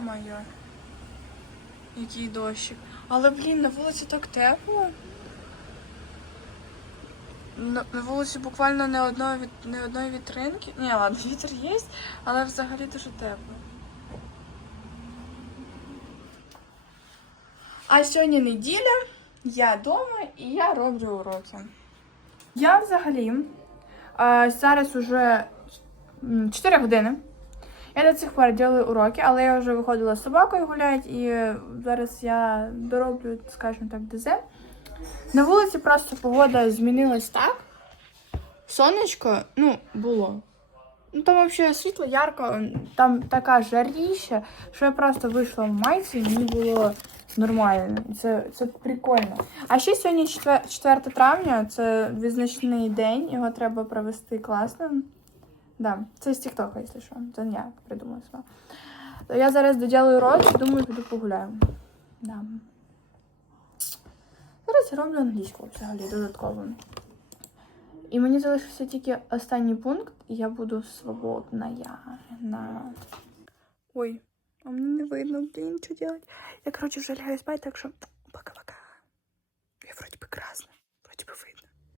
Йо-моє. Який дощик. Але, блін, на вулиці так тепло. На, на вулиці буквально не одної, не одної вітринки. Ні, ладно, вітер є, але взагалі дуже тепло. А сьогодні неділя, я вдома і я роблю уроки. Я взагалі е, зараз уже 4 години. Я до цих пор роблю уроки, але я вже виходила з собакою гуляти, і зараз я дороблю, скажімо так, ДЗ. На вулиці просто погода змінилась так. Сонечко, ну, було. Ну, там взагалі світло, ярко, там така жаріща, що я просто вийшла в майці, і мені було нормально. Це, це прикольно. А ще сьогодні 4, 4 травня, це визначний день, його треба провести класно. Да, це з Тіктока, якщо що. Це не я придумала сама. Я зараз доділаю і думаю, піду погуляю. Да. Зараз я роблю англійську взагалі додатково. І мені залишився тільки останній пункт, і я буду свободна. Я на. Ой, а мені не видно, блін, що робити. Я, коротше, вже лягаю спати, так що